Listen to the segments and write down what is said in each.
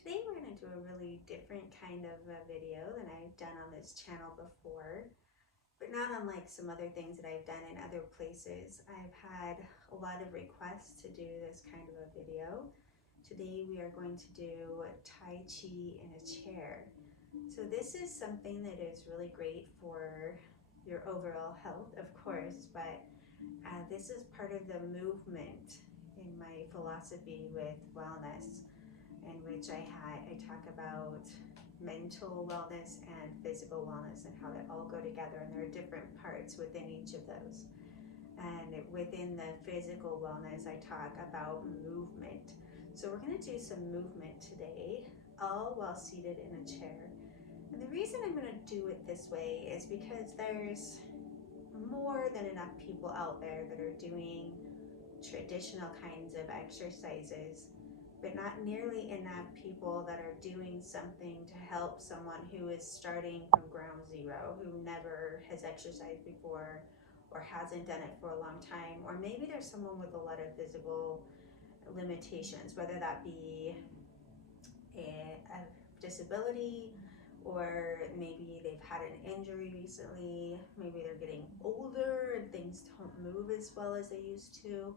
Today we're going to do a really different kind of a video than I've done on this channel before, but not unlike some other things that I've done in other places. I've had a lot of requests to do this kind of a video. Today we are going to do Tai Chi in a chair. So this is something that is really great for your overall health, of course, but this is part of the movement in my philosophy with wellness, in which I talk about mental wellness and physical wellness and how they all go together, and there are different parts within each of those. And within the physical wellness, I talk about movement. So we're going to do some movement today, all while seated in a chair. And the reason I'm going to do it this way is because there's more than enough people out there that are doing traditional kinds of exercises, but not nearly enough people that are doing something to help someone who is starting from ground zero, who never has exercised before or hasn't done it for a long time, or maybe there's someone with a lot of physical limitations, whether that be a disability, or maybe they've had an injury recently, maybe they're getting older and things don't move as well as they used to.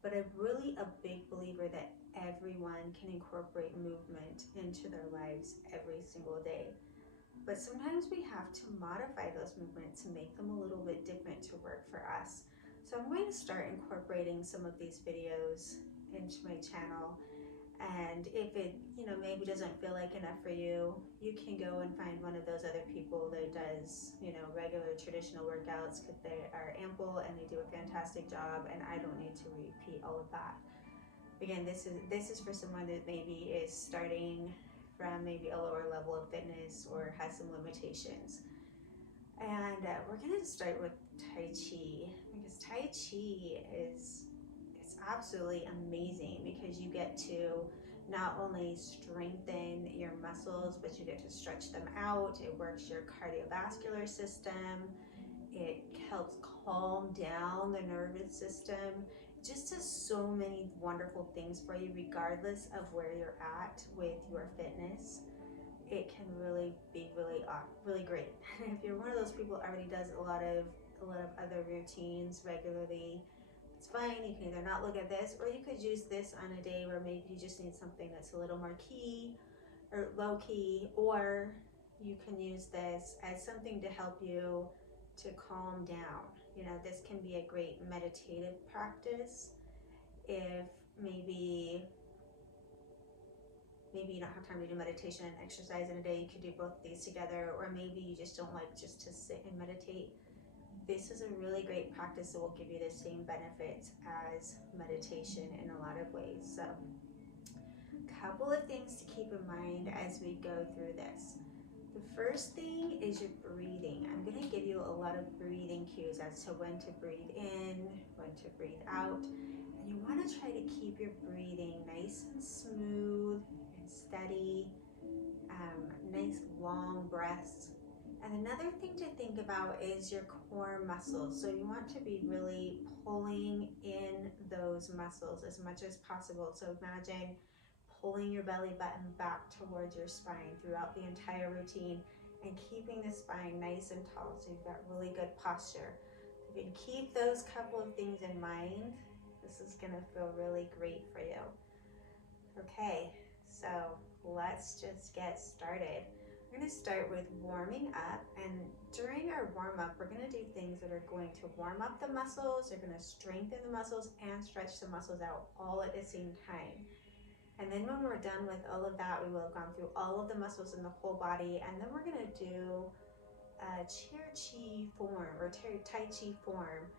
But I'm really a big believer that everyone can incorporate movement into their lives every single day. But sometimes we have to modify those movements and make them a little bit different to work for us. So I'm going to start incorporating some of these videos into my channel. And if it, maybe doesn't feel like enough for you, you can go and find one of those other people that does, regular traditional workouts, because they are ample and they do a fantastic job, and I don't need to repeat all of that. Again, this is for someone that maybe is starting from maybe a lower level of fitness or has some limitations. And we're going to start with Tai Chi, because Tai Chi is absolutely amazing, because you get to not only strengthen your muscles, but you get to stretch them out. It works your cardiovascular system. It helps calm down the nervous system. It just does so many wonderful things for you, regardless of where you're at with your fitness. It can really be really great. If you're one of those people who already does a lot of other routines regularly, it's fine. You can either not look at this, or you could use this on a day where maybe you just need something that's a little more key or low key, or you can use this as something to help you to calm down. This can be a great meditative practice. If maybe you don't have time to do meditation and exercise in a day, you could do both of these together. Or maybe you just don't like just to sit and meditate. This is a really great practice that will give you the same benefits as meditation in a lot of ways. So, a couple of things to keep in mind as we go through this. The first thing is your breathing. I'm going to give you a lot of breathing cues as to when to breathe in, when to breathe out. And you want to try to keep your breathing nice and smooth and steady, nice long breaths. And another thing to think about is your core muscles. So you want to be really pulling in those muscles as much as possible. So imagine pulling your belly button back towards your spine throughout the entire routine, and keeping the spine nice and tall so you've got really good posture. If you can keep those couple of things in mind, this is going to feel really great for you. Okay, so let's just get started. We're going to start with warming up, and during our warm up, we're going to do things that are going to warm up the muscles, they're going to strengthen the muscles and stretch the muscles out all at the same time. And then when we're done with all of that, we will have gone through all of the muscles in the whole body, and then we're going to do a chair chi form, or Tai Chi form,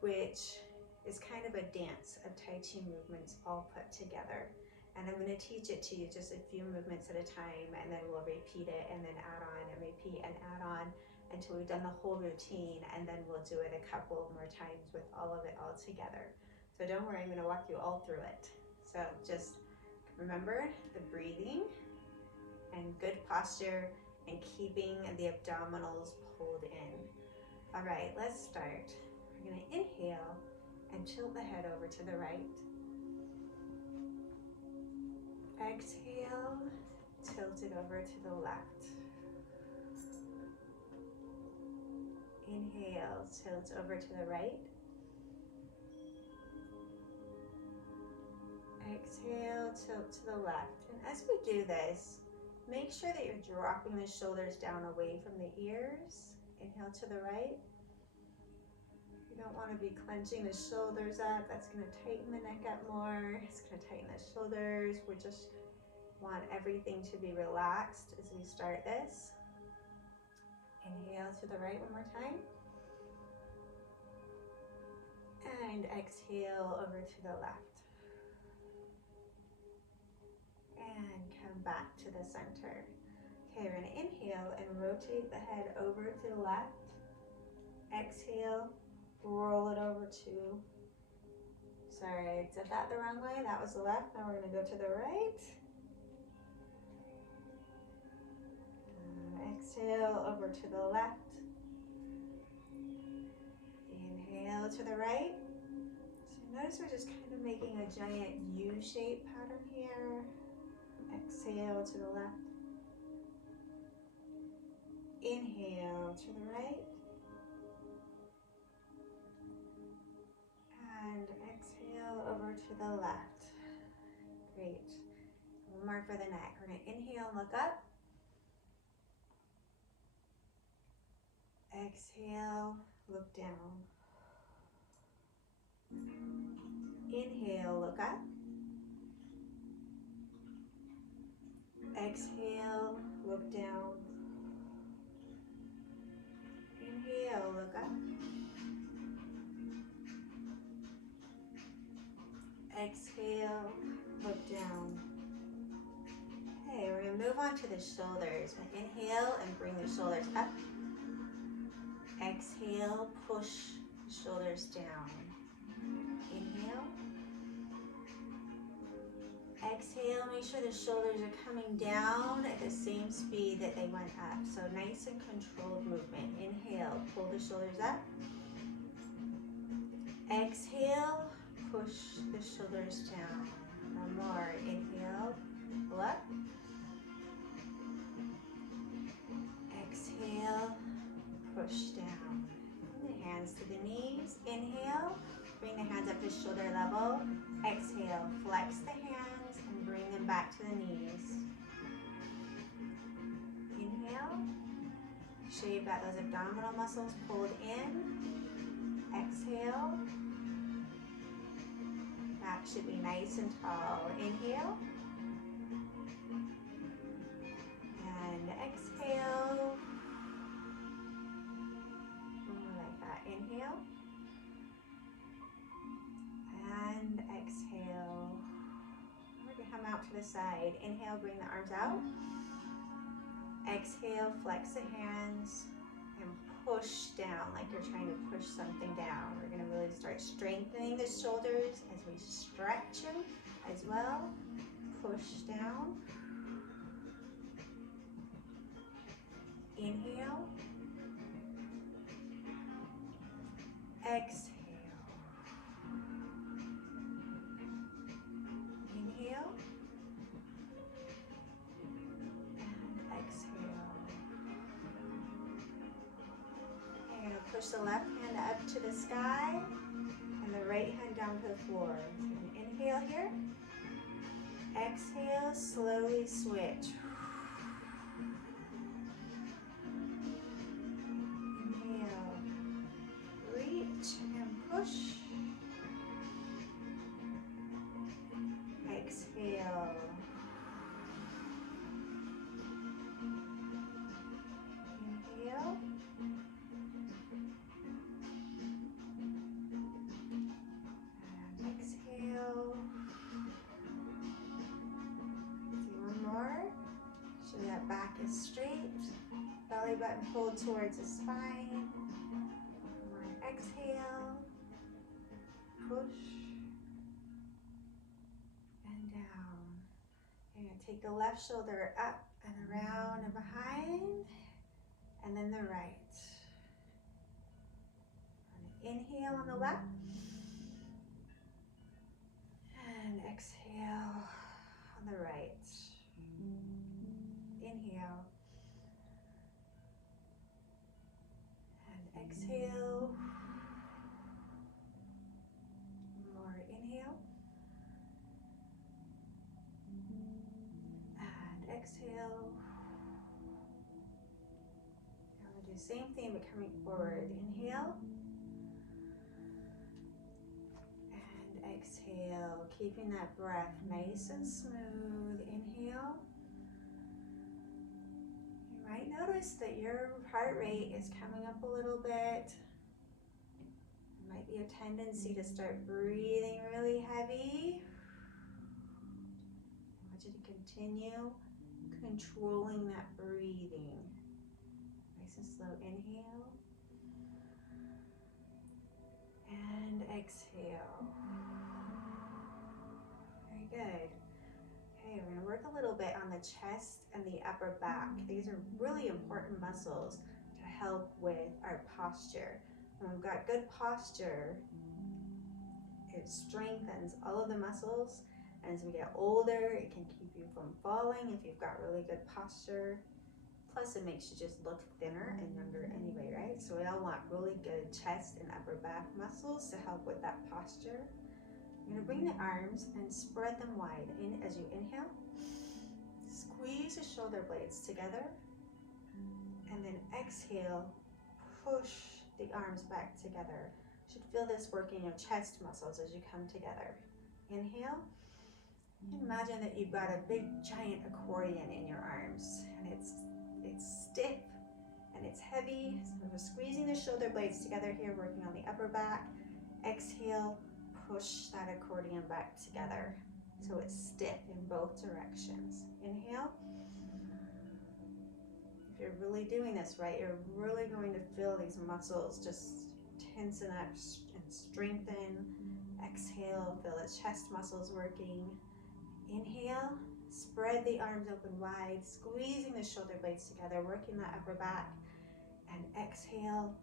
which is kind of a dance of Tai Chi movements all put together. And I'm going to teach it to you just a few movements at a time, and then we'll repeat it and then add on and repeat and add on until we've done the whole routine, and then we'll do it a couple more times with all of it all together. So don't worry, I'm going to walk you all through it. So just remember the breathing and good posture and keeping the abdominals pulled in. All right, let's start. We're going to inhale and tilt the head over to the right. Exhale, tilt it over to the left. Inhale, tilt over to the right. Exhale, tilt to the left. And as we do this, make sure that you're dropping the shoulders down away from the ears. Inhale to the right. You don't want to be clenching the shoulders up. That's going to tighten the neck up more. It's going to tighten the shoulders. We just want everything to be relaxed as we start this. Inhale to the right one more time. And exhale over to the left. And come back to the center. Okay, we're going to inhale and rotate the head over to the left. Exhale, roll it over to, sorry, I did that the wrong way. That was the left. Now we're going to go to the right. Exhale over to the left. Inhale to the right. So notice we're just kind of making a giant U-shaped pattern here. Exhale to the left. Inhale to the right. And exhale over to the left. Great. One more for the neck. We're going to inhale and look up. Exhale, look down. Inhale, look up. Exhale, look down. Inhale, look up. Exhale, look down. Okay, we're going to move on to the shoulders. Inhale and bring the shoulders up. Exhale, push the shoulders down. Inhale. Exhale, make sure the shoulders are coming down at the same speed that they went up. So nice and controlled movement. Inhale, pull the shoulders up. Exhale, push the shoulders down. One more. Inhale, pull up. Exhale, push down. Bring the hands to the knees. Inhale, bring the hands up to shoulder level. Exhale, flex the hands and bring them back to the knees. Inhale. Make sure you've got those abdominal muscles pulled in. Exhale. Back should be nice and tall. Inhale. And exhale. Like that. Inhale. And exhale. We're going to come out to the side. Inhale, bring the arms out. Exhale, flex the hands and push down like you're trying to push something down. We're going to really start strengthening the shoulders as we stretch them as well. Push down. Inhale. Exhale. Inhale. And exhale. Okay, I'm going to push the left hand up to the sky and the right hand down to the floor. So inhale here. Exhale, slowly switch. Inhale. Reach and push. Exhale. Inhale. And exhale. Do one more. So that back is straight. Belly button pulled towards the spine. One more exhale. Push. And down. You're going to take the left shoulder up and around and behind. And then the right. Inhale on the left. And exhale on the right. Inhale. And exhale. More inhale. And exhale. Now we'll do the same thing but coming forward. Inhale. And exhale. Keeping that breath nice and smooth. Inhale. You might notice that your heart rate is coming up a little bit. There might be a tendency to start breathing really heavy. I want you to continue controlling that breathing. Nice and slow. Inhale. And exhale. Very good. Okay, we're going to work a little bit on the chest and the upper back. These are really important muscles to help with our posture. When we've got good posture, it strengthens all of the muscles. And as we get older, it can keep you from falling if you've got really good posture. Plus, it makes you just look thinner and younger anyway, right? So we all want really good chest and upper back muscles to help with that posture. You're going to bring the arms and spread them wide. In as you inhale, squeeze the shoulder blades together. And then exhale, push the arms back together. You should feel this working your chest muscles as you come together. Inhale. Imagine that you've got a big giant accordion in your arms and it's stiff and it's heavy. So we're squeezing the shoulder blades together here, working on the upper back. Exhale, push that accordion back together so it's stiff in both directions. Inhale. If you're really doing this right, you're really going to feel these muscles just tensen up and strengthen. Exhale, feel the chest muscles working. Inhale, spread the arms open wide, squeezing the shoulder blades together, working that upper back. And exhale,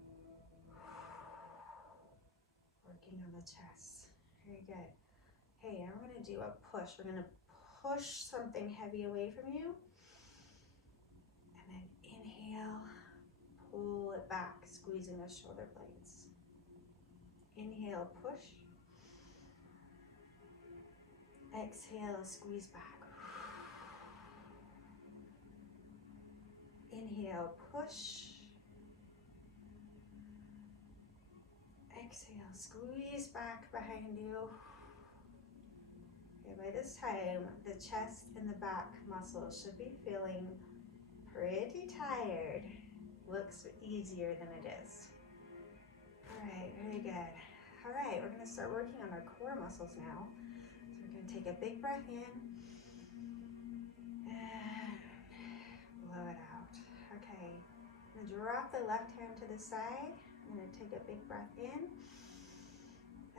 working on the chest. Very good. Okay, now we're going to do a push. We're going to push something heavy away from you. And then inhale, pull it back, squeezing the shoulder blades. Inhale, push. Exhale, squeeze back. Inhale, push. Exhale, squeeze back behind you. Okay, by this time, the chest and the back muscles should be feeling pretty tired. Looks easier than it is. All right, very good. All right, we're gonna start working on our core muscles now. So we're gonna take a big breath in and blow it out. Okay, I'm gonna drop the left hand to the side. I'm gonna take a big breath in.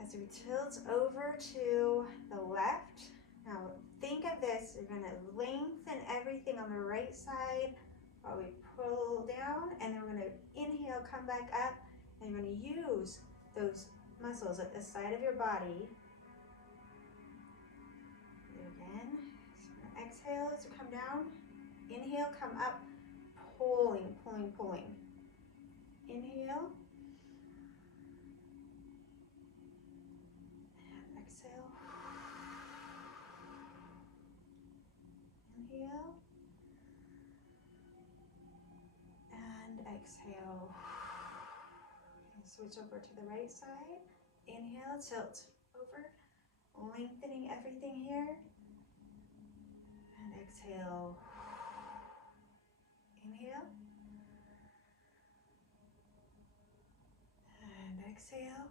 As we tilt over to the left, now think of this, you're gonna lengthen everything on the right side while we pull down, and then we're gonna inhale, come back up, and you're gonna use those muscles at the side of your body. Do it again. So exhale as you come down, inhale, come up, pulling, pulling, pulling. Inhale. And exhale. Inhale. And exhale. And switch over to the right side. Inhale, tilt over, lengthening everything here. And exhale. Inhale. And exhale.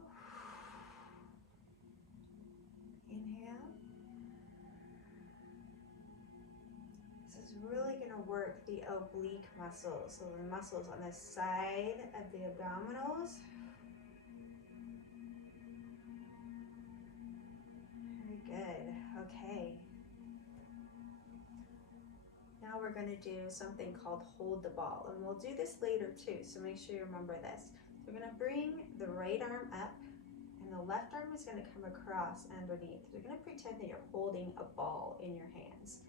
Inhale. This is really going to work the oblique muscles, so the muscles on the side of the abdominals. Very good. Okay. Now we're going to do something called hold the ball, and we'll do this later too, so make sure you remember this. We're going to bring the right arm up and the left arm is going to come across underneath. You're going to pretend that you're holding a ball in your hands.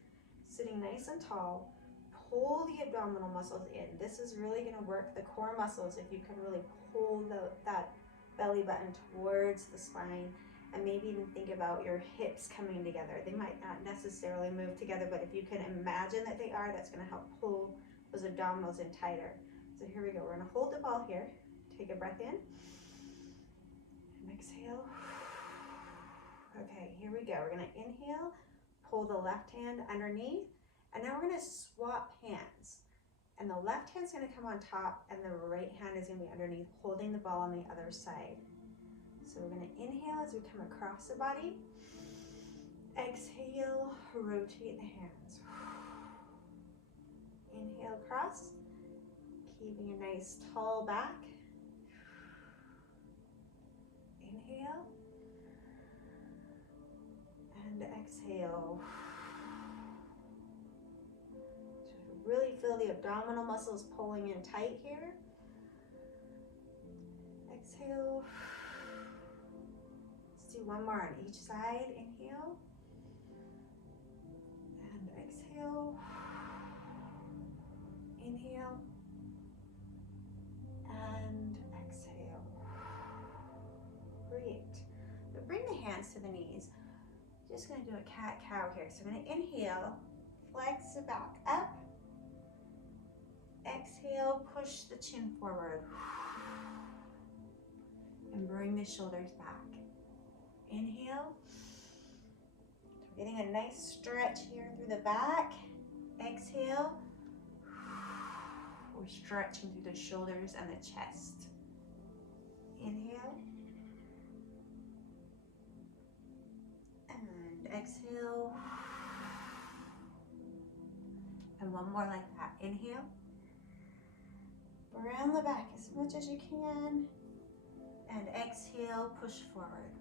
Sitting nice and tall, pull the abdominal muscles in. This is really going to work the core muscles if you can really pull that belly button towards the spine, and maybe even think about your hips coming together. They might not necessarily move together, but if you can imagine that they are, that's going to help pull those abdominals in tighter. So here we go. We're going to hold the ball here. Take a breath in and exhale. Okay, here we go. We're going to inhale, pull the left hand underneath, and now we're going to swap hands. And the left hand's going to come on top, and the right hand is going to be underneath, holding the ball on the other side. So we're going to inhale as we come across the body. Exhale, rotate the hands. Inhale across, keeping a nice tall back. Inhale and exhale. So really feel the abdominal muscles pulling in tight here. Exhale. Let's do one more on each side. Inhale and exhale. Inhale and exhale. Great. But bring the hands to the knees. Just going to do a cat-cow here. So I'm going to inhale, flex the back up. Exhale, push the chin forward. And bring the shoulders back. Inhale. We're getting a nice stretch here through the back. Exhale. We're stretching through the shoulders and the chest. Inhale. And exhale. And one more like that. Inhale. Around the back as much as you can. And exhale, push forward.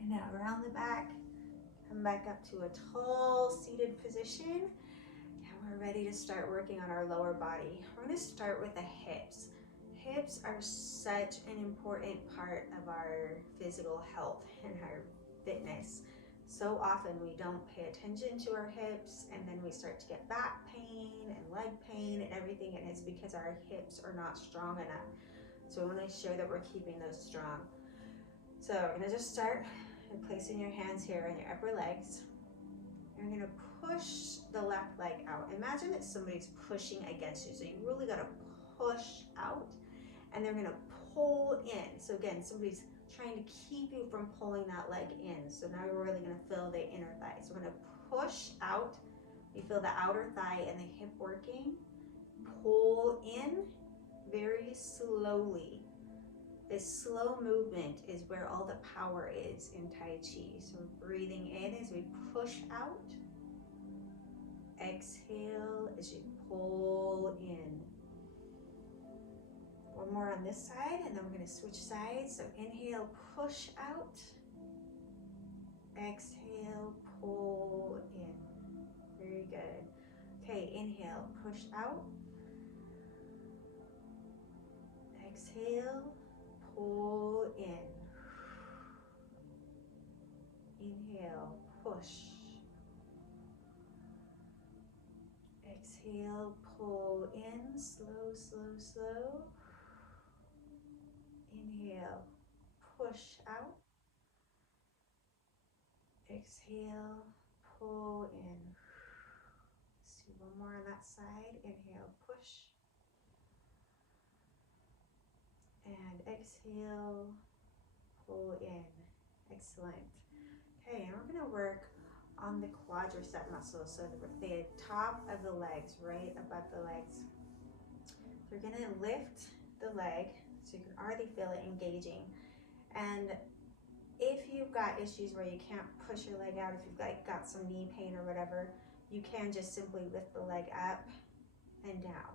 And now around the back. Come back up to a tall seated position. We're ready to start working on our lower body. We're going to start with the hips. Hips are such an important part of our physical health and our fitness. So often we don't pay attention to our hips, and then we start to get back pain and leg pain and everything, and it's because our hips are not strong enough. So we want to make sure that we're keeping those strong. So we're going to just start by placing your hands here on your upper legs. You're going to push the left leg out. Imagine that somebody's pushing against you. So you really got to push out, and they're going to pull in. So again, somebody's trying to keep you from pulling that leg in. So now you're really going to feel the inner thigh. So we're going to push out. You feel the outer thigh and the hip working. Pull in very slowly. This slow movement is where all the power is in Tai Chi. So breathing in as we push out. Exhale as you pull in. One more on this side, and then we're going to switch sides. So inhale, push out. Exhale, pull in. Very good. Okay, inhale, push out. Exhale, pull in. Inhale, push. Exhale, pull in, slow, slow, slow. Inhale, push out. Exhale, pull in. Let's do one more on that side. Inhale, push. And exhale, pull in. Excellent. Okay, and we're going to work on the quadricep muscles, so the top of the legs, right above the legs. So you're going to lift the leg, so you can already feel it engaging. And if you've got issues where you can't push your leg out, if you've got some knee pain or whatever, you can just simply lift the leg up and down.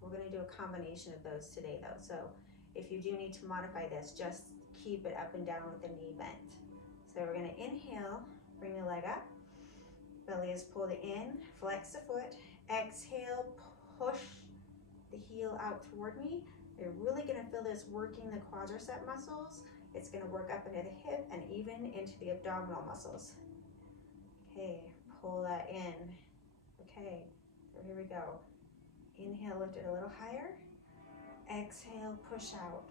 We're going to do a combination of those today though. So if you do need to modify this, just keep it up and down with the knee bent. So we're going to inhale, bring the leg up. Belly is pulled in, flex the foot. Exhale, push the heel out toward me. You're really gonna feel this working the quadricep muscles. It's gonna work up into the hip and even into the abdominal muscles. Okay, pull that in. Okay, so here we go. Inhale, lift it a little higher. Exhale, push out.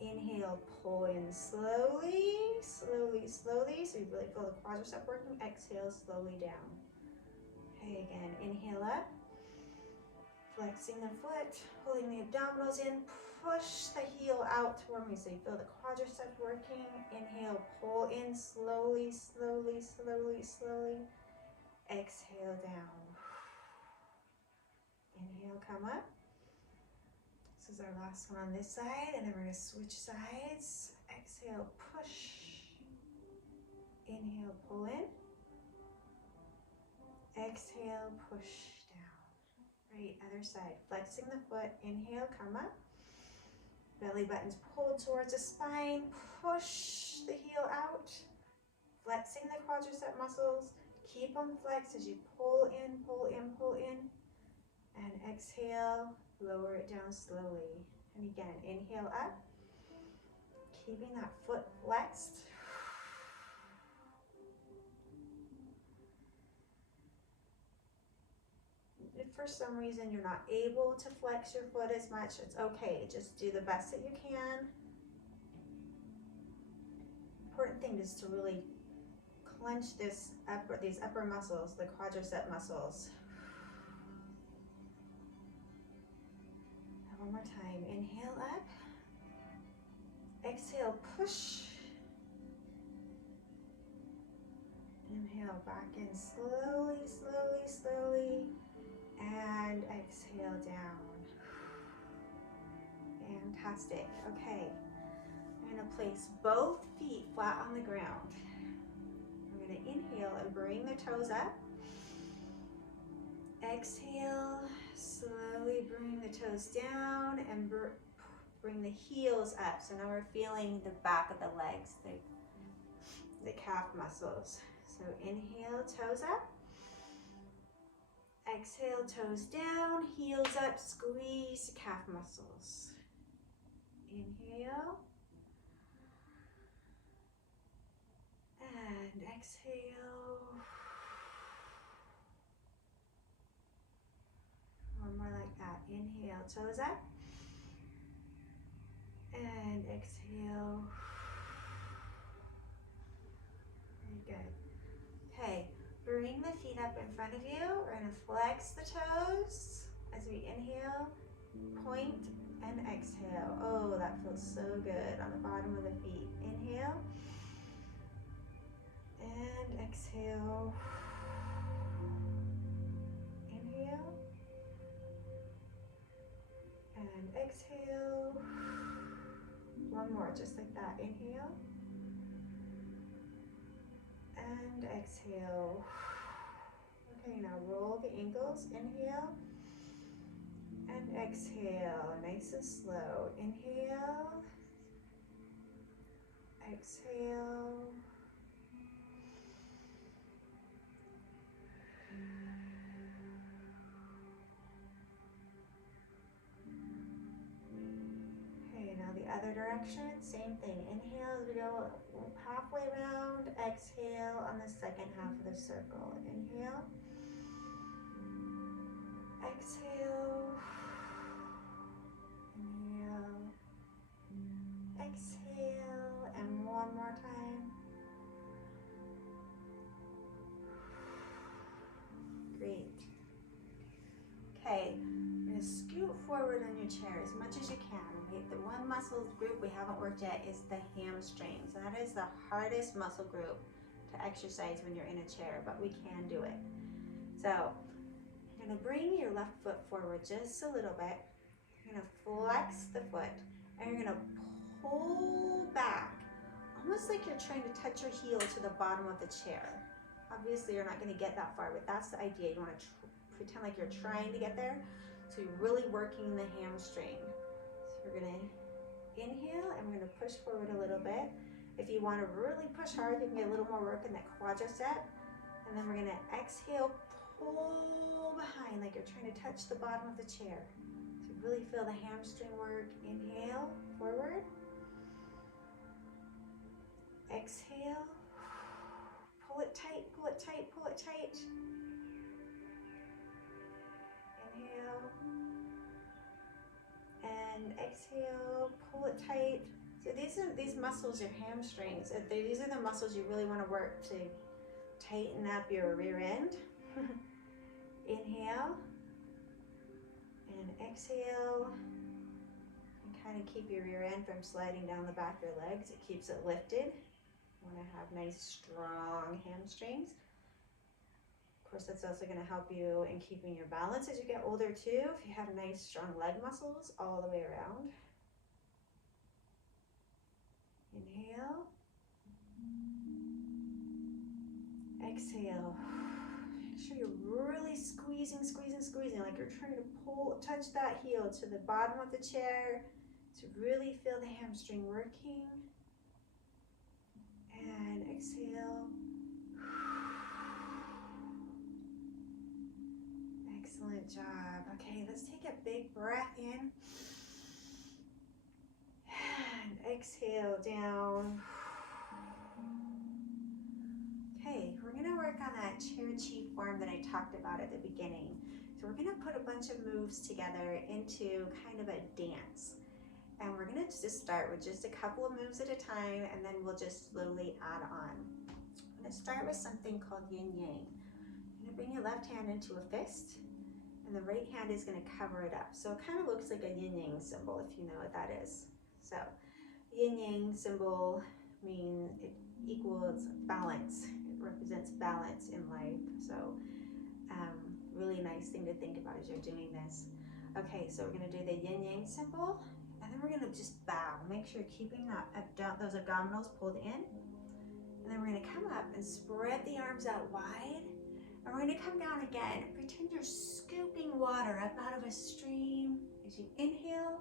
Inhale, pull in slowly, slowly, slowly. So you really feel the quadricep working. Exhale, slowly down. Okay, again, inhale up. Flexing the foot, pulling the abdominals in. Push the heel out toward me so you feel the quadriceps working. Inhale, pull in slowly, slowly, slowly, slowly. Exhale down. Inhale, come up. This is our last one on this side, and then we're going to switch sides. Exhale, push. Inhale, pull in. Exhale, push down. Right, other side. Flexing the foot. Inhale, come up. Belly button's pulled towards the spine. Push the heel out. Flexing the quadricep muscles. Keep them flexed as you pull in, pull in, pull in. And exhale, lower it down slowly. And again, inhale up. Keeping that foot flexed. If for some reason you're not able to flex your foot as much, it's okay. Just do the best that you can. Important thing is to really clench these upper muscles, the quadricep muscles. And one more time. Inhale up. Exhale, push. Inhale, back in slowly, slowly, slowly. And exhale down. Fantastic. Okay. I'm going to place both feet flat on the ground. I'm going to inhale and bring the toes up. Exhale, slowly bring the toes down and bring the heels up. So now we're feeling the back of the legs, the calf muscles. So inhale, toes up. Exhale, toes down, heels up, squeeze calf muscles. Inhale. And exhale. One more like that. Inhale, toes up. And exhale. Very good. Okay, bring the feet up in front of you. We're going to flex the toes as we inhale, point, and exhale. Oh, that feels so good on the bottom of the feet. Inhale. And exhale. Inhale. And exhale. One more, just like that. Inhale. And exhale. Okay, now roll the ankles. Inhale. And exhale. Nice and slow. Inhale. Exhale. Okay, now the other direction, same thing. Inhale as we go halfway around. Exhale on the second half of the circle. Inhale. Exhale. Inhale. Exhale. And one more time. Great. Okay, you're going to scoot forward on your chair as much as you can. Okay? The one muscle group we haven't worked yet is the hamstrings. That is the hardest muscle group to exercise when you're in a chair, but we can do it. So, you're going to bring your left foot forward just a little bit. You're going to flex the foot, and you're going to pull back, almost like you're trying to touch your heel to the bottom of the chair. Obviously, you're not going to get that far, but that's the idea. You want to pretend like you're trying to get there. So you're really working the hamstring. So we're going to inhale, and we're going to push forward a little bit. If you want to really push hard, you can get a little more work in that quadricep. And then we're going to exhale, pull behind like you're trying to touch the bottom of the chair. So Really feel the hamstring work. Inhale, forward. Exhale. Pull it tight, pull it tight, pull it tight. Inhale. And exhale, pull it tight. So these muscles are hamstrings. These are the muscles you really want to work to tighten up your rear end. Inhale. And exhale. And kind of keep your rear end from sliding down the back of your legs. It keeps it lifted. You want to have nice, strong hamstrings. Of course, that's also going to help you in keeping your balance as you get older too. If you have nice, strong leg muscles all the way around. Inhale. Exhale. Make sure you're really squeezing, squeezing, squeezing, like you're trying to touch that heel to the bottom of the chair to really feel the hamstring working. And exhale. Excellent job. Okay, let's take a big breath in. And exhale down. Okay, we're going to work on that chair chi form that I talked about at the beginning. So we're going to put a bunch of moves together into kind of a dance. And we're going to just start with just a couple of moves at a time, and then we'll just slowly add on. I'm going to start with something called yin yang. You're going to bring your left hand into a fist, and the right hand is going to cover it up. So it kind of looks like a yin yang symbol, if you know what that is. So yin yang symbol means it equals balance. It represents balance in life. So really nice thing to think about as you're doing this. Okay, so we're going to do the yin yang symbol. And then we're going to just bow. Make sure you're keeping those abdominals pulled in. And then we're going to come up and spread the arms out wide. And we're going to come down again. Pretend you're scooping water up out of a stream. As you inhale,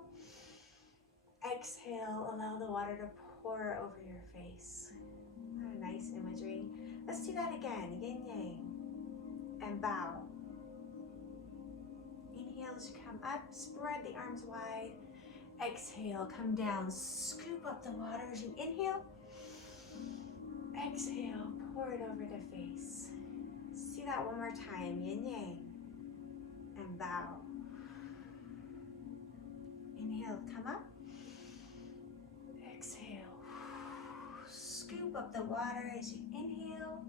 exhale, allow the water to pour over your face. What a nice imagery. Let's do that again. Yin yang. And bow. Inhale as you come up. Spread the arms wide. Exhale, come down, scoop up the water as you inhale. Exhale, pour it over the face. Let's do that one more time. Yin yang. And bow. Inhale, come up. Exhale. Scoop up the water as you inhale.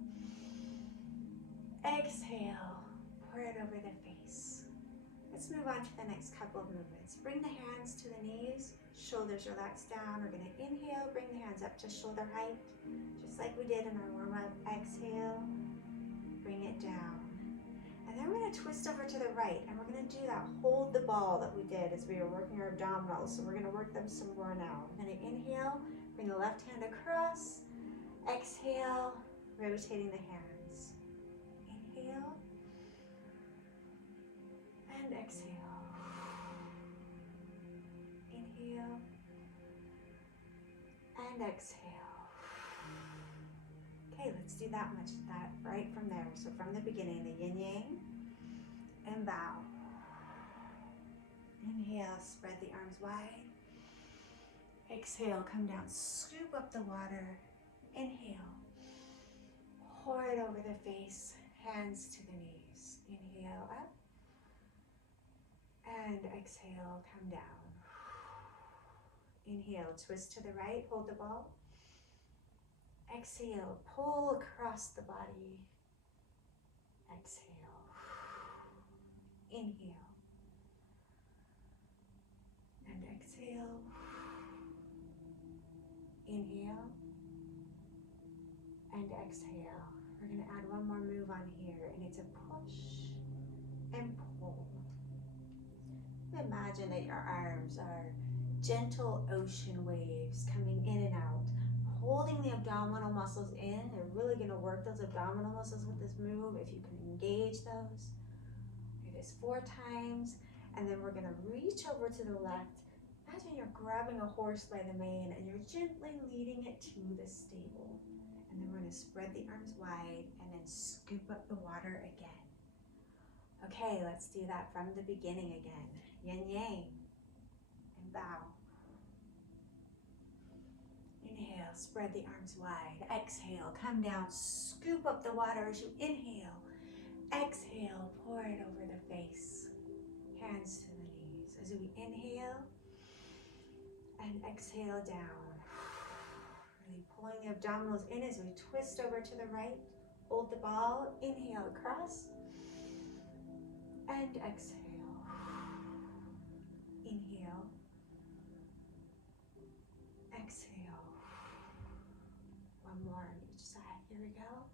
Exhale, pour it over the face. Let's move on to the next couple of movements. Bring the hands to the knees, shoulders relax down. We're going to inhale, bring the hands up to shoulder height, just like we did in our warm-up. Exhale, bring it down. And then we're going to twist over to the right, and we're going to do that hold the ball that we did as we were working our abdominals. So we're going to work them some more now. I'm going to inhale, bring the left hand across. Exhale, rotating the hands. Inhale. And exhale. Inhale. And exhale. Okay, let's do that right from there. So from the beginning, the yin yang and bow. Inhale, spread the arms wide. Exhale, come down, scoop up the water. Inhale. Pour it over the face, hands to the knees. Inhale up. And exhale, come down. Inhale, twist to the right, hold the ball. Exhale, pull across the body. Exhale. Inhale. And exhale. Inhale. And exhale. We're going to add one more move on here, and it's a push and pull. Imagine that your arms are gentle ocean waves coming in and out, holding the abdominal muscles in. They're really going to work those abdominal muscles with this move if you can engage those. Do this 4 times, and then we're going to reach over to the left. Imagine you're grabbing a horse by the mane and you're gently leading it to the stable. And then we're going to spread the arms wide and then scoop up the water again. Okay, let's do that from the beginning again. Yin yang. and bow. Inhale, spread the arms wide. Exhale, come down, scoop up the water as you inhale. Exhale, pour it over the face. Hands to the knees. As we inhale and exhale down. Really pulling the abdominals in as we twist over to the right. Hold the ball, inhale across. And exhale. Inhale. Exhale. One more on each side. Here we go.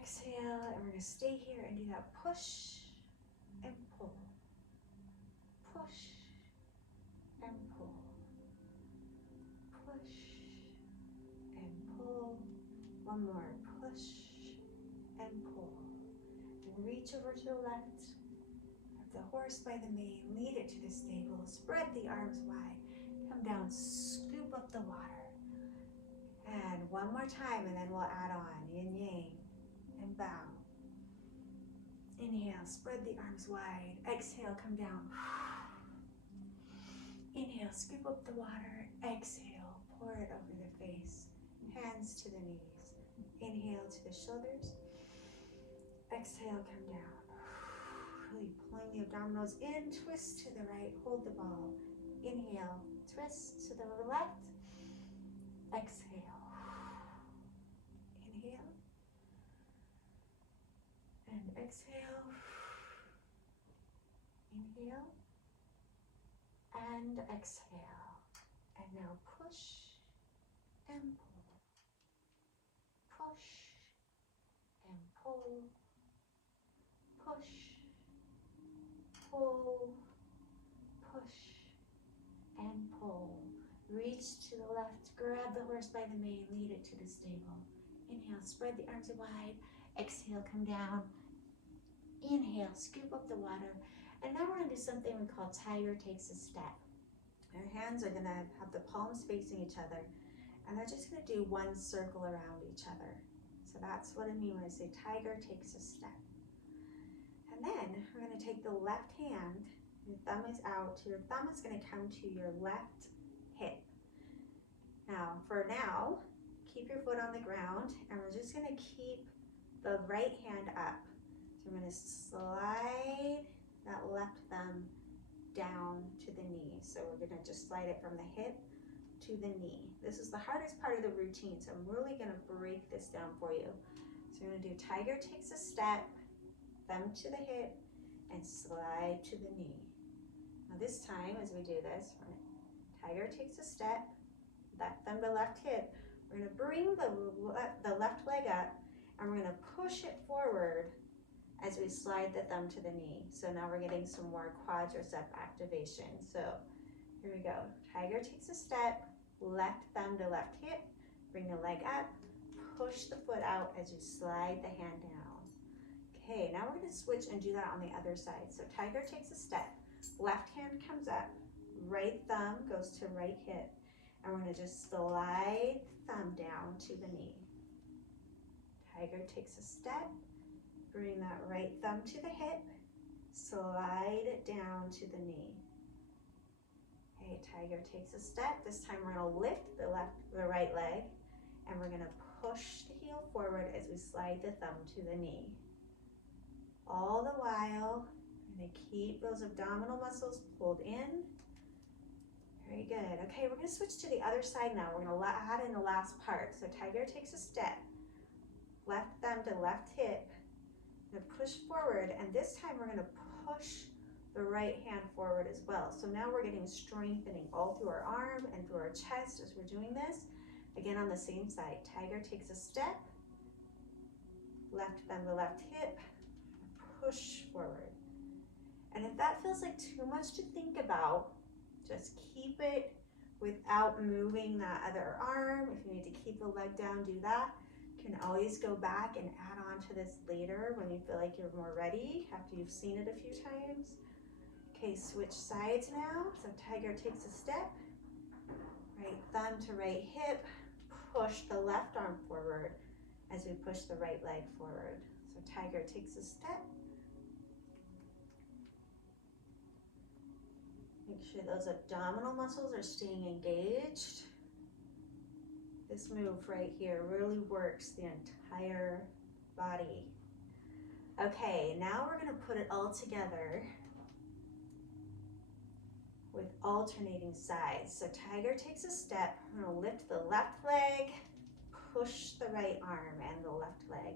Exhale, and we're going to stay here and do that push and pull. Push and pull. Push and pull. One more. Push and pull. And reach over to the left. Grab the horse by the mane. Lead it to the stable. Spread the arms wide. Come down. Scoop up the water. And one more time, and then we'll add on. Yin yang. And bow. Inhale, spread the arms wide. Exhale, come down. Inhale, scoop up the water. Exhale, pour it over the face. Hands to the knees. Inhale to the shoulders. Exhale, come down. Really pulling the abdominals in. Twist to the right. Hold the ball. Inhale, twist to the left. Exhale. Inhale. And exhale, inhale, and exhale. And now push and pull, push and pull, push, pull, push, and pull. Reach to the left, grab the horse by the mane, lead it to the stable. Inhale, spread the arms wide. Exhale, come down. Inhale, scoop up the water. And now we're going to do something we call tiger takes a step. Our hands are going to have the palms facing each other. And they're just going to do one circle around each other. So that's what I mean when I say tiger takes a step. And then we're going to take the left hand. Your thumb is out. Your thumb is going to come to your left hip. Now, keep your foot on the ground. And we're just going to keep the right hand up. So we're going to slide that left thumb down to the knee. So we're going to just slide it from the hip to the knee. This is the hardest part of the routine, so I'm really going to break this down for you. So we're going to do tiger takes a step, thumb to the hip, and slide to the knee. Now this time, as we do this, tiger takes a step, left thumb to left hip. We're going to bring the left leg up, and we're going to push it forward as we slide the thumb to the knee. So now we're getting some more quadricep activation. So here we go. Tiger takes a step, left thumb to left hip, bring the leg up, push the foot out as you slide the hand down. Okay, now we're going to switch and do that on the other side. So tiger takes a step, left hand comes up, right thumb goes to right hip, and we're going to just slide thumb down to the knee. Tiger takes a step, bring that right thumb to the hip, slide it down to the knee. Okay, tiger takes a step. This time we're going to lift the right leg, and we're going to push the heel forward as we slide the thumb to the knee. All the while, we're going to keep those abdominal muscles pulled in. Very good. Okay, we're going to switch to the other side now. We're going to add in the last part. So tiger takes a step, left thumb to left hip, going to push forward, and this time we're going to push the right hand forward as well. So now we're getting strengthening all through our arm and through our chest as we're doing this. Again, on the same side, tiger takes a step, left thumb to left hip, push forward. And if that feels like too much to think about, just keep it without moving that other arm. If you need to keep the leg down, do that. You can always go back and add on to this later when you feel like you're more ready after you've seen it a few times. Okay, switch sides now. So tiger takes a step, right thumb to right hip, push the left arm forward as we push the right leg forward. So tiger takes a step, Make sure those abdominal muscles are staying engaged. This move right here really works the entire body. Okay, now we're gonna put it all together with alternating sides. So tiger takes a step, we're gonna lift the left leg, push the right arm and the left leg.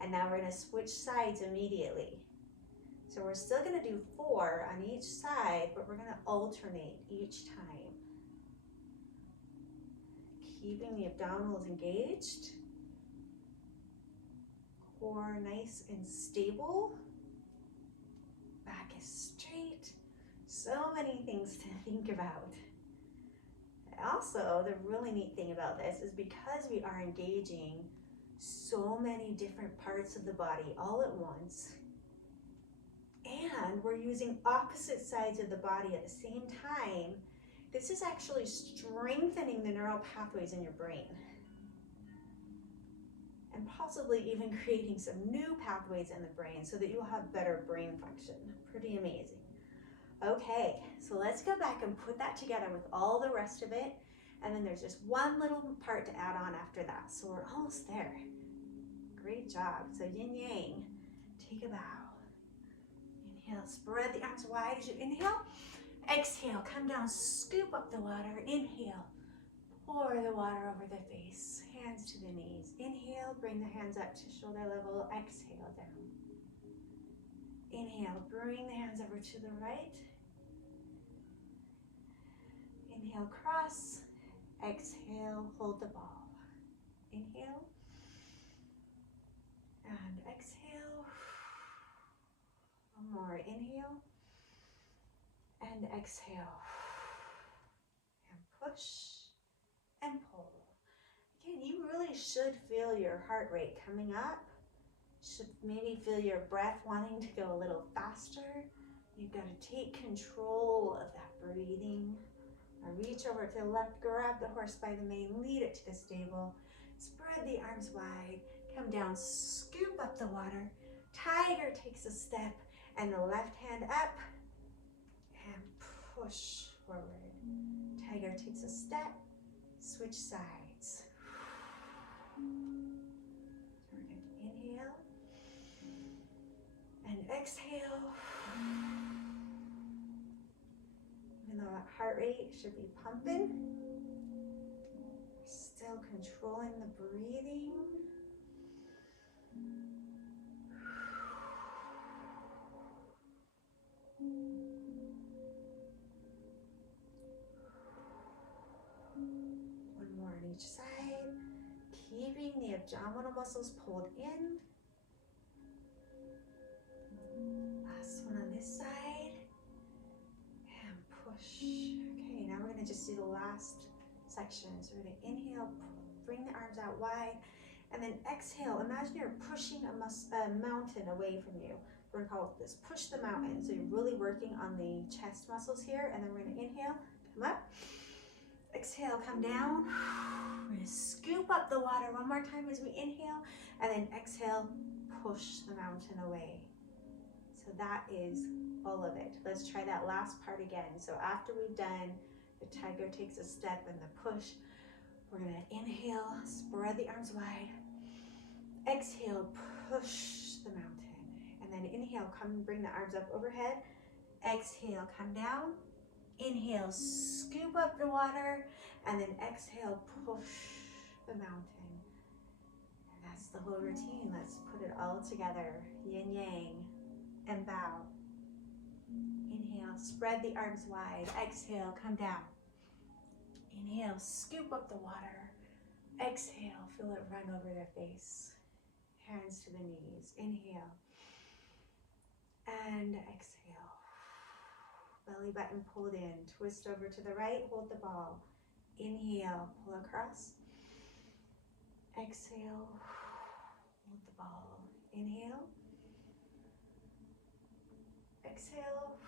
And now we're gonna switch sides immediately. So we're still gonna do 4 on each side, but we're gonna alternate each time. Keeping the abdominals engaged. Core nice and stable. Back is straight. So many things to think about. Also, the really neat thing about this is because we are engaging so many different parts of the body all at once, and we're using opposite sides of the body at the same time, this is actually strengthening the neural pathways in your brain and possibly even creating some new pathways in the brain so that you'll have better brain function. Pretty amazing. Okay, so let's go back and put that together with all the rest of it, and then there's just one little part to add on after that. So we're almost there. Great job. So yin yang, take a bow. Inhale, spread the arms wide as you inhale. Exhale, come down, scoop up the water. Inhale, pour the water over the face, hands to the knees. Inhale, bring the hands up to shoulder level. Exhale, down. Inhale, bring the hands over to the right. Inhale, cross. Exhale, hold the ball. Inhale. And exhale. One more. Inhale. And exhale. And push and pull. Again, you really should feel your heart rate coming up. Should maybe feel your breath wanting to go a little faster. You've got to take control of that breathing. Now reach over to the left, grab the horse by the mane, lead it to the stable. Spread the arms wide, come down, scoop up the water. Tiger takes a step, and the left hand up, and push forward. Tiger takes a step, switch sides. So we're going to inhale, and exhale. Even though that heart rate should be pumping, still controlling the breathing. One more on each side, keeping the abdominal muscles pulled in. Last one on this side, and push. Okay, now we're going to just do the last section. So we're going to inhale, bring the arms out wide, and then exhale. Imagine you're pushing a mountain away from you. We're going to call this push the mountain. So you're really working on the chest muscles here, and then we're going to inhale, come up. Exhale, come down. We're going to scoop up the water one more time as we inhale, and then exhale, push the mountain away. So that is all of it. Let's try that last part again. So after we've done the tiger takes a step and the push, we're going to inhale, spread the arms wide. Exhale, push the mountain. And then inhale, come bring the arms up overhead. Exhale, come down. Inhale, scoop up the water, and then exhale, push the mountain. And that's the whole routine. Let's put it all together. Yin yang and bow. Inhale, spread the arms wide. Exhale, come down. Inhale, scoop up the water. Exhale, feel it run over their face. Hands to the knees. Inhale. And exhale. Belly button pulled in. Twist over to the right. Hold the ball. Inhale. Pull across. Exhale. Hold the ball. Inhale. Exhale.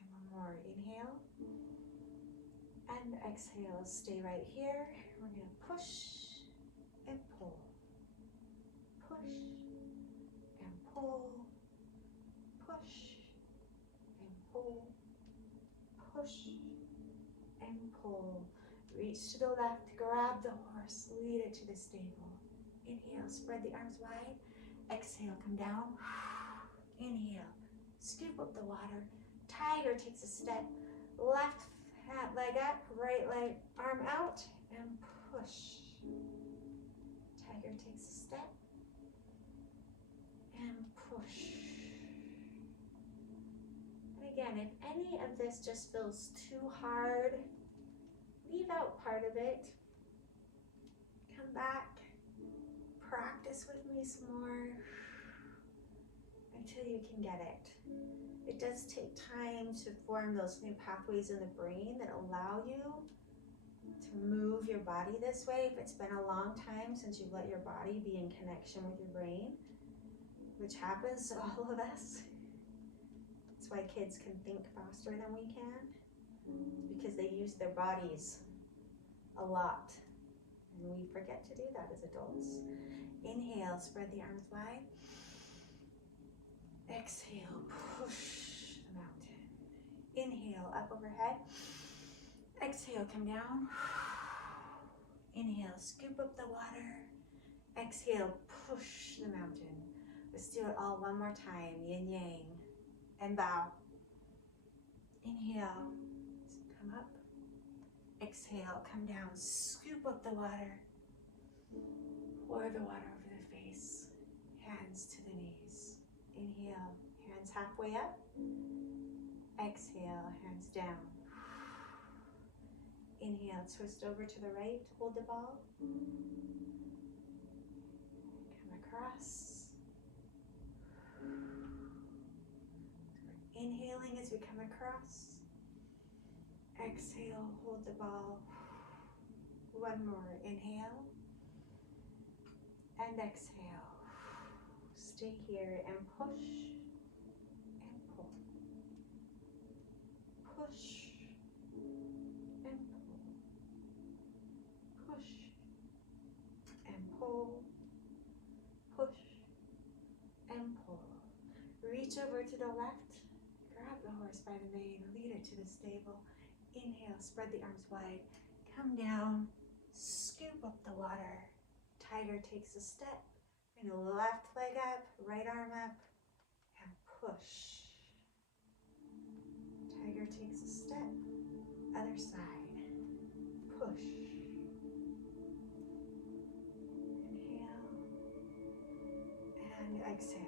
And one more. Inhale. And exhale. Stay right here. We're going to push and pull. Push and pull. Push and pull. push and pull. Reach to the left, grab the horse, lead it to the stable. Inhale, spread the arms wide. Exhale, come down. Inhale, scoop up the water. Tiger takes a step. Left leg up, right leg, arm out, and push. Tiger takes a step and push. And again, if any of this just feels too hard, leave out part of it. Come back, practice with me some more until you can get it. It does take time to form those new pathways in the brain that allow you to move your body this way. If it's been a long time since you've let your body be in connection with your brain, which happens to all of us. That's why kids can think faster than we can, because they use their bodies a lot. And we forget to do that as adults. Inhale, spread the arms wide. Exhale, push the mountain. Inhale, up overhead. Exhale, come down. Inhale, scoop up the water. Exhale, push the mountain. Let's do it all one more time. Yin yang. And bow. Inhale, come up. Exhale, come down. Scoop up the water. Pour the water over the face. Hands to the knees. Inhale, hands halfway up. Exhale, hands down. Inhale, twist over to the right, hold the ball. Come across. Inhaling as we come across. Exhale, hold the ball. One more, inhale. And exhale. Stay here and push and pull. Push and pull. Push and pull. Push and pull. Reach over to the left. Grab the horse by the mane. Lead it to the stable. Inhale, spread the arms wide. Come down. Scoop up the water. Tiger takes a step. Bring the left leg up, right arm up, and push. Tiger takes a step. Other side. Push. Inhale. And exhale.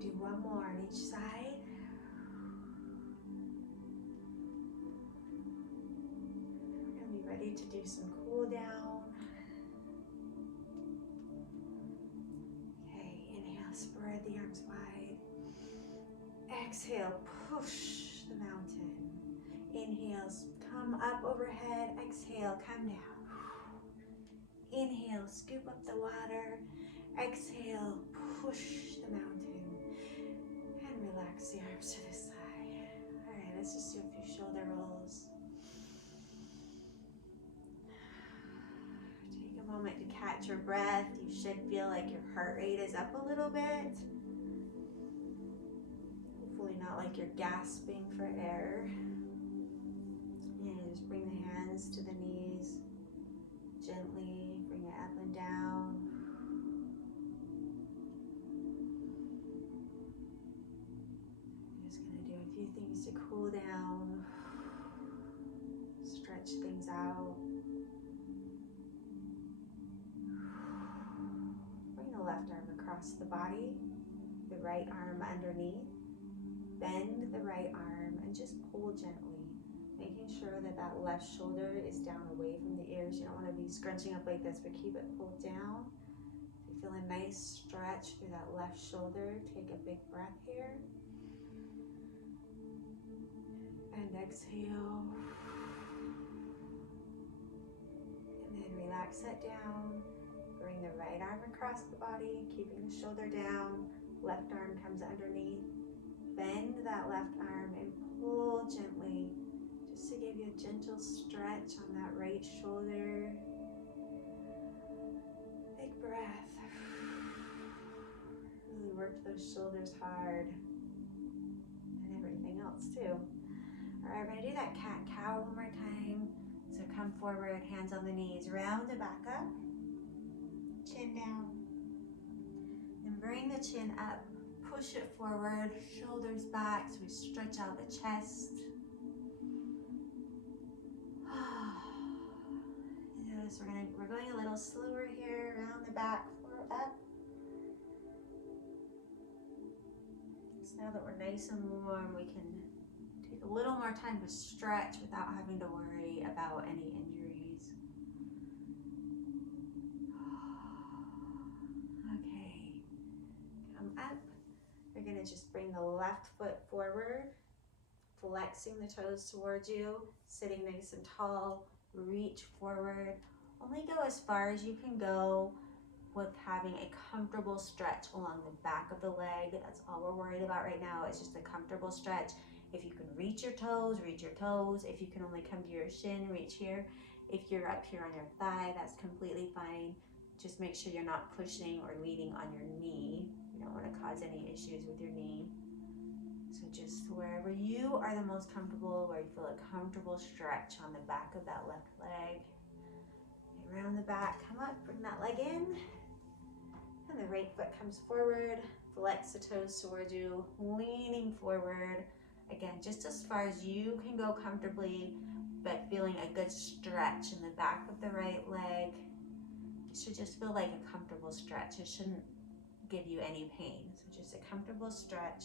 Do one more on each side. We're going to be ready to do some cool down. Okay, inhale, spread the arms wide. Exhale, push the mountain. Inhale, come up overhead. Exhale, come down. Inhale, scoop up the water. Exhale, push the mountain. Relax the arms to the side. All right, let's just do a few shoulder rolls. Take a moment to catch your breath. You should feel like your heart rate is up a little bit. Hopefully not like you're gasping for air. And just bring the hands to the knees. Gently bring it up and down. Things to cool down, stretch things out. Bring the left arm across the body, the right arm underneath. Bend the right arm and just pull gently, making sure that that left shoulder is down away from the ears. You don't want to be scrunching up like this, but keep it pulled down. If you feel a nice stretch through that left shoulder, take a big breath here. And exhale. And then relax that down. bring the right arm across the body, keeping the shoulder down. Left arm comes underneath. Bend that left arm and pull gently, just to give you a gentle stretch on that right shoulder. Big breath. Really work those shoulders hard, and everything else too. All right, we're gonna do that cat-cow one more time. So come forward, hands on the knees, round it back up, chin down, and bring the chin up. Push it forward, shoulders back, so we stretch out the chest. Notice we're going a little slower here, around the back, forward, up. So now that we're nice and warm, we can take a little more time to stretch without having to worry about any injuries. Okay, come up. You're gonna just bring the left foot forward, flexing the toes towards you, sitting nice and tall, reach forward. Only go as far as you can go with having a comfortable stretch along the back of the leg. That's all we're worried about right now, is just a comfortable stretch. If you can reach your toes, reach your toes. If you can only come to your shin, reach here. If you're up here on your thigh, that's completely fine. Just make sure you're not pushing or leaning on your knee. You don't want to cause any issues with your knee. So just wherever you are the most comfortable, where you feel a comfortable stretch on the back of that left leg. Around the back, come up, bring that leg in. And the right foot comes forward, flex the toes towards you, leaning forward. Again, just as far as you can go comfortably, but feeling a good stretch in the back of the right leg. It should just feel like a comfortable stretch. It shouldn't give you any pain. So just a comfortable stretch.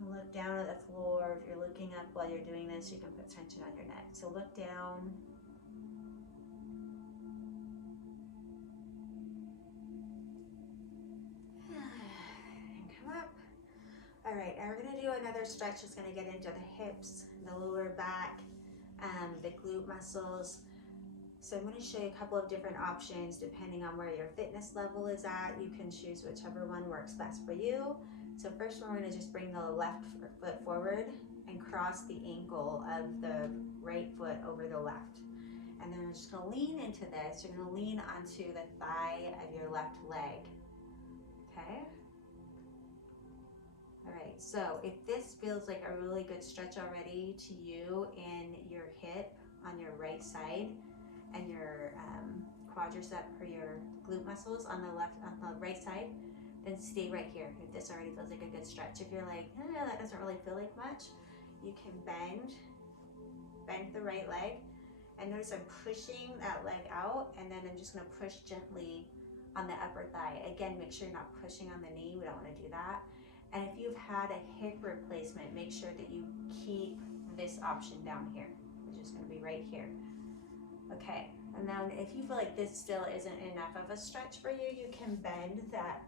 And look down at the floor. If you're looking up while you're doing this, you can put tension on your neck. So look down. And come up. All right, now we're gonna do another stretch that's gonna get into the hips, the lower back, the glute muscles. So I'm gonna show you a couple of different options depending on where your fitness level is at. You can choose whichever one works best for you. So first one, we're gonna just bring the left foot forward and cross the ankle of the right foot over the left. And then we're just gonna lean into this. You're gonna lean onto the thigh of your left leg, okay? All right, so if this feels like a really good stretch already to you in your hip on your right side and your quadricep or your glute muscles on the right side, then stay right here. If this already feels like a good stretch. If you're like, that doesn't really feel like much, you can bend the right leg. And notice I'm pushing that leg out, and then I'm just gonna push gently on the upper thigh. Again, make sure you're not pushing on the knee. We don't wanna do that. And if you've had a hip replacement, make sure that you keep this option down here, which is gonna be right here. Okay, and then if you feel like this still isn't enough of a stretch for you, you can bend that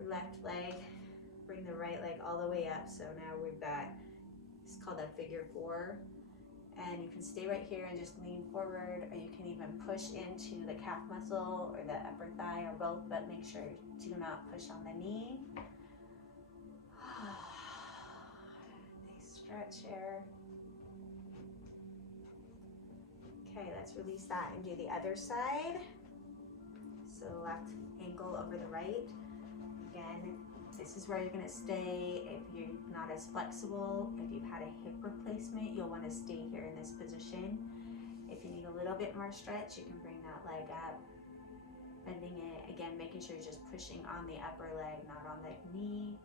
left leg, bring the right leg all the way up. So now we've got, it's called a figure 4. And you can stay right here and just lean forward, or you can even push into the calf muscle or the upper thigh or both, but make sure do not push on the knee. Nice stretch here. Okay, let's release that and do the other side. So left ankle over the right. Again, this is where you're gonna stay. If you're not as flexible, if you've had a hip replacement, you'll wanna stay here in this position. If you need a little bit more stretch, you can bring that leg up, bending it. Again, making sure you're just pushing on the upper leg, not on the knee.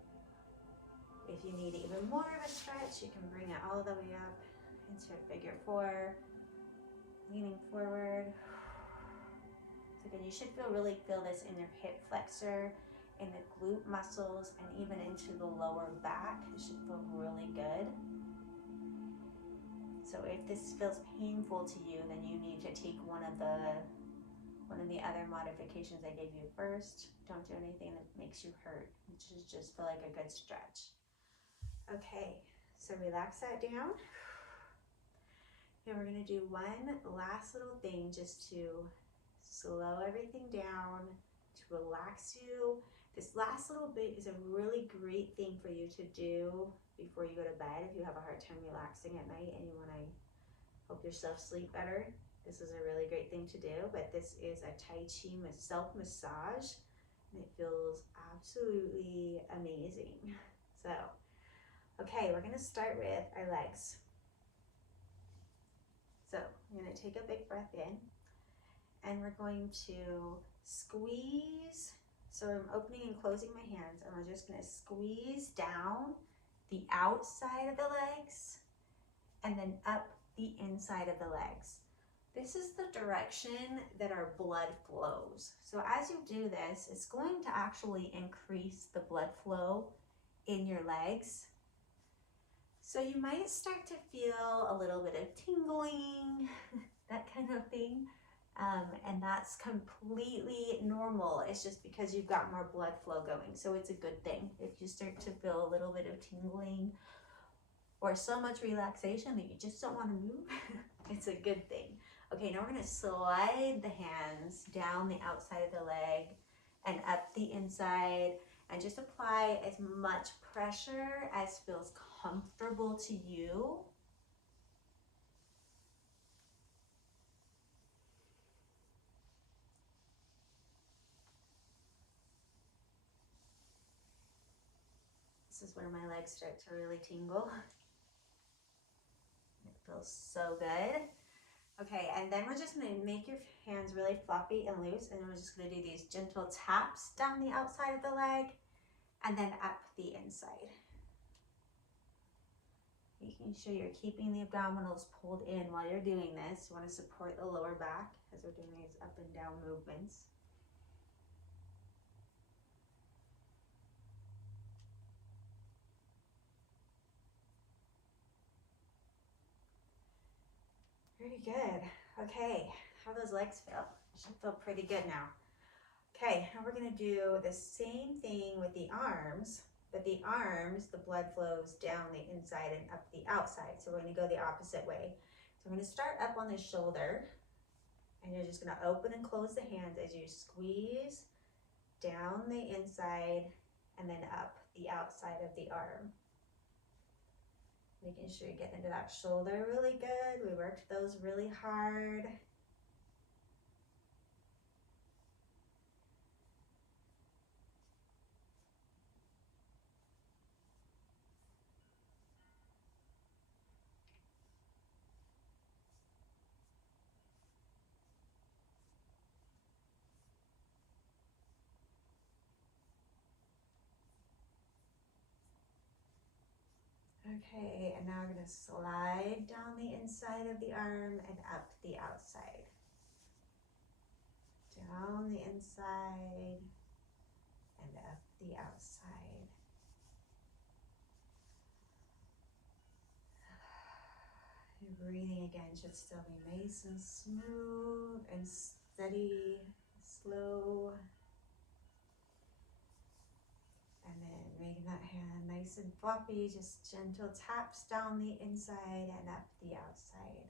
If you need even more of a stretch, you can bring it all the way up into a figure 4, leaning forward. So again, you should really feel this in your hip flexor, in the glute muscles, and even into the lower back. It should feel really good. So if this feels painful to you, then you need to take one of the other modifications I gave you first. Don't do anything that makes you hurt. It should just feel like a good stretch. Okay, so relax that down. And we're gonna do one last little thing just to slow everything down to relax you. This last little bit is a really great thing for you to do before you go to bed if you have a hard time relaxing at night and you want to help yourself sleep better. This is a really great thing to do, but this is a Tai Chi self massage and it feels absolutely amazing. So, okay, we're gonna start with our legs. So I'm gonna take a big breath in and we're going to squeeze. So I'm opening and closing my hands and we're just gonna squeeze down the outside of the legs and then up the inside of the legs. This is the direction that our blood flows. So as you do this, it's going to actually increase the blood flow in your legs. So you might start to feel a little bit of tingling, that kind of thing. And that's completely normal. It's just because you've got more blood flow going. So it's a good thing. If you start to feel a little bit of tingling or so much relaxation that you just don't want to move, it's a good thing. Okay, now we're gonna slide the hands down the outside of the leg and up the inside and just apply as much pressure as feels comfortable to you. This is where my legs start to really tingle. It feels so good. Okay, and then we're just gonna make your hands really fluffy and loose, and we're just gonna do these gentle taps down the outside of the leg and then up the inside. Making sure you're keeping the abdominals pulled in while you're doing this. You wanna support the lower back as we're doing these up and down movements. Very good. Okay, how do those legs feel? Should feel pretty good now. Okay, now we're gonna do the same thing with the arms, but the arms, the blood flows down the inside and up the outside. So we're gonna go the opposite way. So we're gonna start up on the shoulder and you're just gonna open and close the hands as you squeeze down the inside and then up the outside of the arm. Making sure you get into that shoulder really good. We worked those really hard. Okay, and now we're gonna slide down the inside of the arm and up the outside. Down the inside and up the outside. Your breathing again should still be nice and smooth and steady, slow. And then making that hand nice and fluffy, just gentle taps down the inside and up the outside.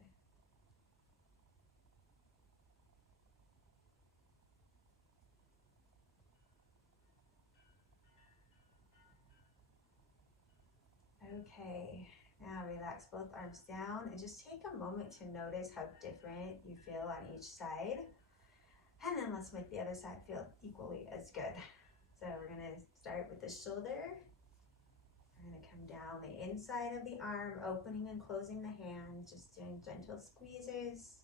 Okay, now relax both arms down and just take a moment to notice how different you feel on each side. And then let's make the other side feel equally as good. So we're gonna start with the shoulder. We're gonna come down the inside of the arm, opening and closing the hand, just doing gentle squeezes.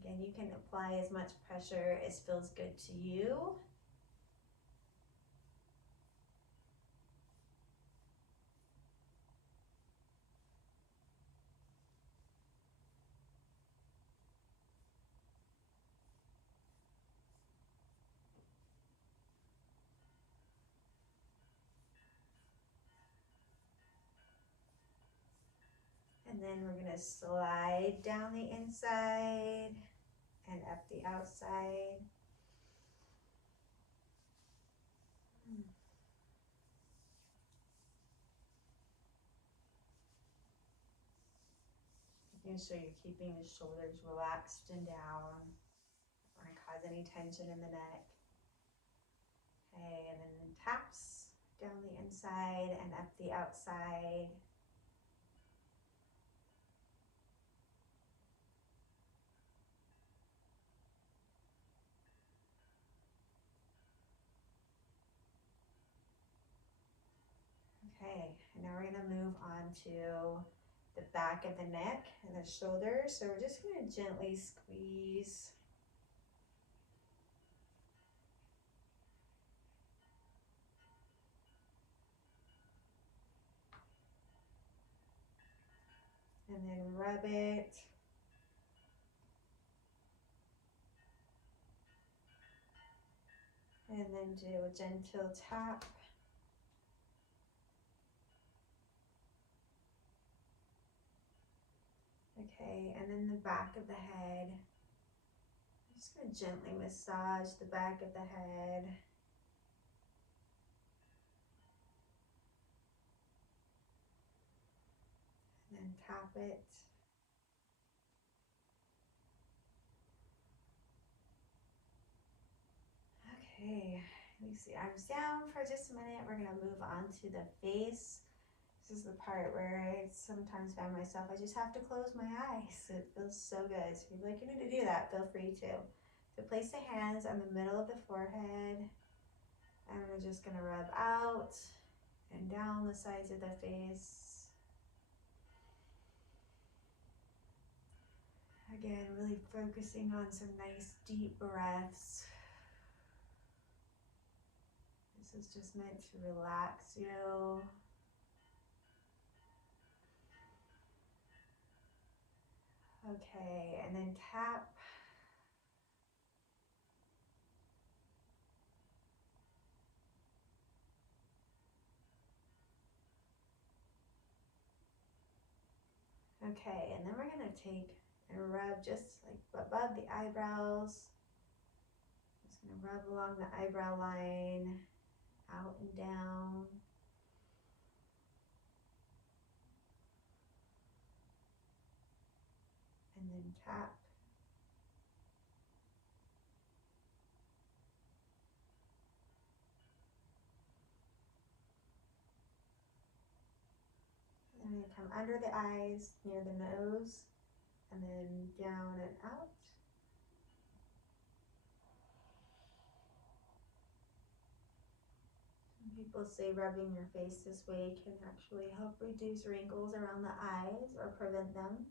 Again, you can apply as much pressure as feels good to you. And then we're gonna slide down the inside and up the outside. Making sure you're keeping the shoulders relaxed and down. want to cause any tension in the neck. Okay, and then taps down the inside and up the outside. Okay, and now we're going to move on to the back of the neck and the shoulders. So we're just going to gently squeeze. And then rub it. And then do a gentle tap. Okay, and then the back of the head. I'm just going to gently massage the back of the head. And then tap it. Okay, let me see, arms down for just a minute. We're gonna move on to the face. This is the part where I sometimes find myself, I just have to close my eyes. It feels so good. So if you'd like to do that, feel free to. So place the hands on the middle of the forehead. And we're just gonna rub out and down the sides of the face. Again, really focusing on some nice deep breaths. This is just meant to relax you. Okay, and then tap. Okay, and then we're gonna take and rub just like above the eyebrows. Just gonna rub along the eyebrow line, out and down. And then tap. And then come under the eyes, near the nose, and then down and out. Some people say rubbing your face this way can actually help reduce wrinkles around the eyes or prevent them.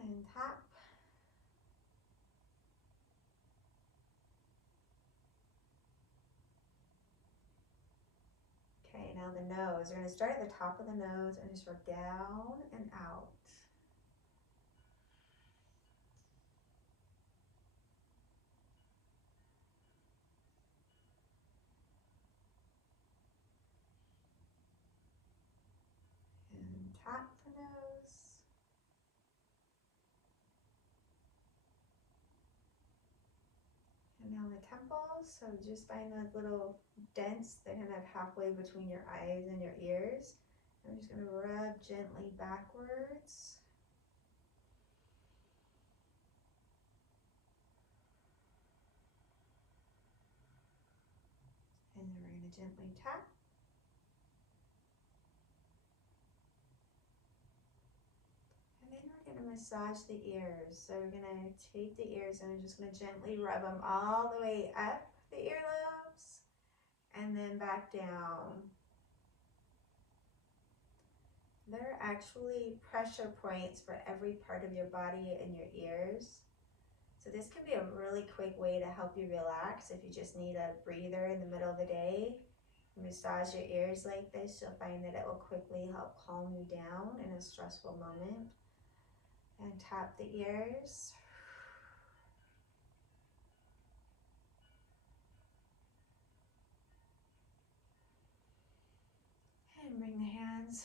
And tap. Okay, now the nose. We're going to start at the top of the nose and just work down and out. And tap the nose. And now the temples. So just find those little dents that kind of halfway between your eyes and your ears. I'm just going to rub gently backwards. And then we're going to gently tap. And then we're going to massage the ears. So we're going to take the ears and I'm just going to gently rub them all the way up the earlobes and then back down. There are actually pressure points for every part of your body and your ears. So this can be a really quick way to help you relax if you just need a breather in the middle of the day. Massage your ears like this, you'll find that it will quickly help calm you down in a stressful moment. And tap the ears. And bring the hands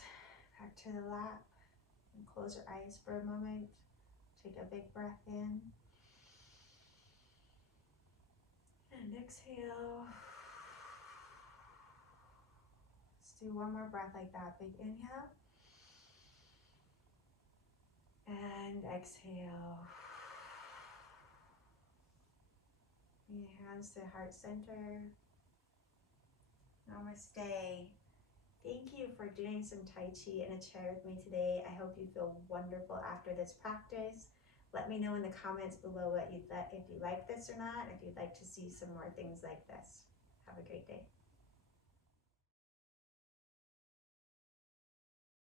back to the lap. And close your eyes for a moment. Take a big breath in. And exhale. Let's do one more breath like that. Big inhale. And exhale. Bring your hands to heart center. Namaste. Thank you for doing some Tai Chi in a chair with me today. I hope you feel wonderful after this practice. Let me know in the comments below what if you like this or not, if you'd like to see some more things like this. Have a great day.